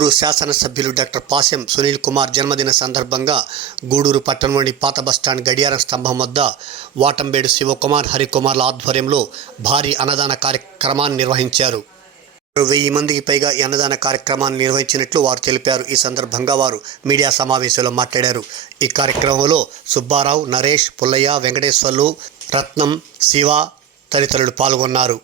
గూడూరు శాసనసభ్యులు డాక్టర్ పాసెం సునీల్ కుమార్ జన్మదిన సందర్భంగా గూడూరు పట్టణంలోని పాత బస్టాండ్ గడియారం స్తంభం వద్ద వాటంబేడు శివకుమార్ హరికుమార్ల ఆధ్వర్యంలో భారీ అన్నదాన కార్యక్రమాన్ని నిర్వహించారు. 1000 మందికి పైగా ఈ అన్నదాన కార్యక్రమాన్ని నిర్వహించినట్లు వారు తెలిపారు. ఈ సందర్భంగా వారు మీడియా సమావేశంలో మాట్లాడారు. ఈ కార్యక్రమంలో సుబ్బారావు, నరేష్, పుల్లయ్య, వెంకటేశ్వర్లు, రత్నం, శివ తదితరులు పాల్గొన్నారు.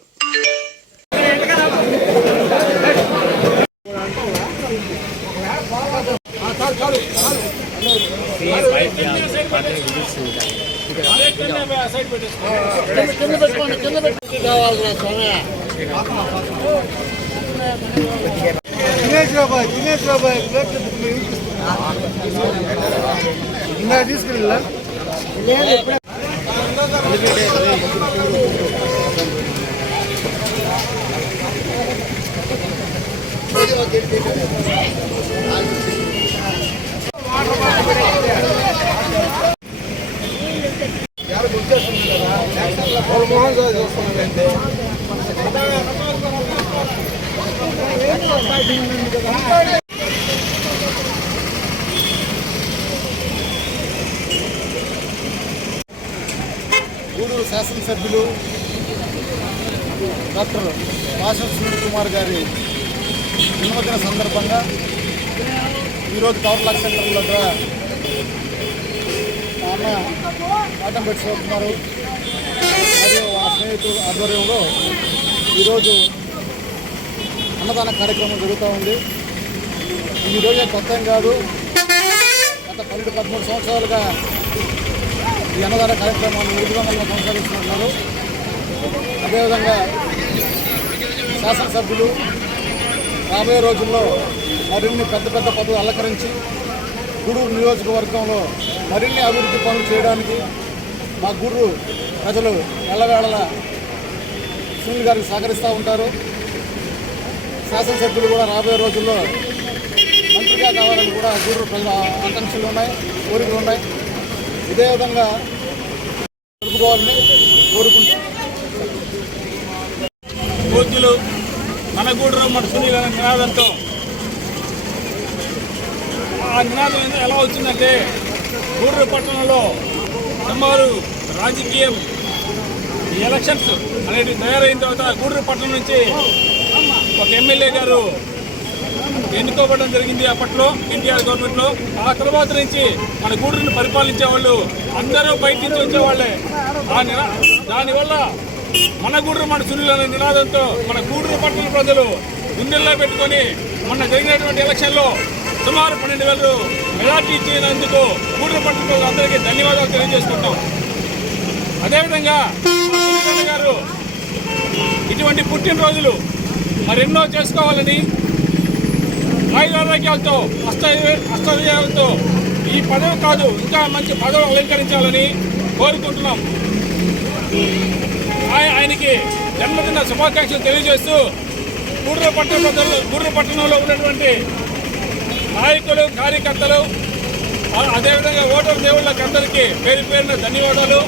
తీసుకెళ్ళా గూడూరు శాసనసభ్యులు డాక్టర్ పాసెం సునీల్ కుమార్ గారి జన్మదిన సందర్భంగా ఈరోజు కవర్లాక్ సెంటర్ దగ్గర అన్న వాటంబేడు శివకుమారు మరియు ఆ స్నేహితుల ఆధ్వర్యంలో ఈరోజు అన్నదాన కార్యక్రమం జరుగుతూ ఉంది. ఈరోజే కొత్త కాదు, గత 12-13 సంవత్సరాలుగా ఈ అన్నదాన కార్యక్రమాన్ని నిర్విఘ్నంగా కొనసాగిస్తున్నారు. అదేవిధంగా శాసనసభ్యులు రాబోయే రోజుల్లో మరిన్ని పెద్ద పదవులు అలంకరించి గూడూరు నియోజకవర్గంలో మరిన్ని అభివృద్ధి పనులు చేయడానికి మా గూడూరు ప్రజలు ఎల్లవేళలా సునీల్ గారికి సహకరిస్తూ ఉంటారు. శాసనసభ్యులు కూడా రాబోయే రోజుల్లో మంత్రిగా కావాలని కూడా గూడూరు ప్రజల ఆకాంక్షలు ఉన్నాయి, కోరికలు ఉన్నాయి. ఇదే విధంగా జరుపుకోవాలని కోరుకుంటున్నాం. పూజ్యులు మన గూడూరు మన సునీల్ అనే నినాదంతో, ఆ నినాదం ఎలా వచ్చిందంటే గూడూరు పట్టణంలో సుమారు రాజకీయం ఎలక్షన్స్ అనేది తయారైన తర్వాత గూడూరు పట్టణం నుంచి ఒక ఎమ్మెల్యే గారు ఎన్నుకోవడం జరిగింది. అప్పట్లో ఎన్టీఆర్ గవర్నమెంట్లో. ఆ తర్వాత నుంచి మన గూడూరుని పరిపాలించే వాళ్ళు అందరూ బయట నుంచి వచ్చేవాళ్ళే. దానివల్ల మన గూడూరు మన సునీల్ అనే నినాదంతో మన గూడూరు పట్టణ ప్రజలు గుండెల్లో పెట్టుకొని మొన్న జరిగినటువంటి ఎలక్షన్లో సుమారు 12,000 మెజార్టీ ఇచ్చినందుకు గూడూరు పట్టణ ప్రజలు అందరికీ ధన్యవాదాలు తెలియజేసుకుంటాం. అదేవిధంగా సునీల్ గారు ఇటువంటి పుట్టినరోజులు మరెన్నో చేసుకోవాలని, ఆయురారోగ్యాలతో అష్టవిజయాలతో ఈ పదవి కాదు ఇంకా మంచి పదవులు అలంకరించాలని కోరుకుంటున్నాం. ఆయనకి జన్మదిన శుభాకాంక్షలు తెలియజేస్తూ గూడూరు పట్టణ ప్రజలు, గూడూరు పట్టణంలో ఉన్నటువంటి నాయకులు, కార్యకర్తలు, అదేవిధంగా ఓటరు దేవుళ్ళకి అందరికీ పేరు పేరున ధన్యవాదాలు.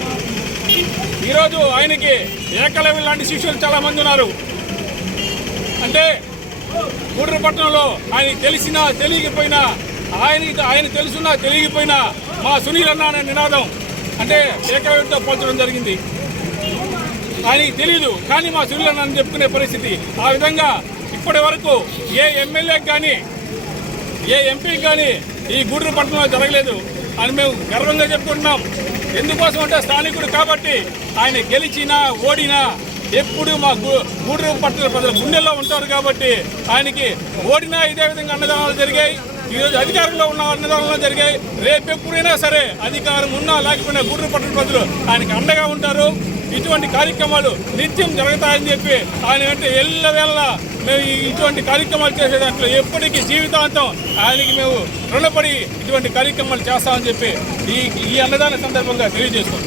ఈరోజు ఆయనకి ఏకలవ్య లాంటి శిష్యులు చాలామంది ఉన్నారు. అంటే గూడూరు పట్టణంలో ఆయనకి తెలిసినా తెలియకపోయినా, ఆయన తెలుసున్నా తెలియకపోయినా మా సునీల్ అన్న అనే నినాదం అంటే ఏకలవ్యంతో పోల్చడం జరిగింది. ఆయనకి తెలియదు కానీ మా సునీల్ అన్న అని చెప్పుకునే పరిస్థితి. ఆ విధంగా ఇప్పటి వరకు ఏ ఎమ్మెల్యేకి కానీ ఏ ఎంపీకి కానీ ఈ గూడూరు పట్టణంలో జరగలేదు అని మేము గర్వంగా చెప్పుకుంటున్నాం. ఎందుకోసం అంటే స్థానికుడు కాబట్టి ఆయన గెలిచినా ఓడినా ఎప్పుడు మా గూడూరు పట్టణ ప్రజల గుండెల్లో ఉంటారు కాబట్టి ఆయనకి ఓడినా ఇదే విధంగా అన్నదానాలు జరిగాయి. ఈరోజు అధికారంలో ఉన్న అన్నదానాలు జరిగాయి. రేపు ఎప్పుడైనా సరే అధికారం ఉన్నా లేకపోయినా గూడూరు పట్టణ ప్రజలు ఆయనకి అండగా ఉంటారు. ఇటువంటి కార్యక్రమాలు నిత్యం జరుగుతాయని చెప్పి ఆయన వెంట ఎల్లవేళ మేము ఇటువంటి కార్యక్రమాలు చేసే దాంట్లో ఎప్పటికీ జీవితాంతం ఆయనకి మేము రుణపడి ఇటువంటి కార్యక్రమాలు చేస్తామని చెప్పి ఈ అన్నదాన సందర్భంగా తెలియజేస్తాం.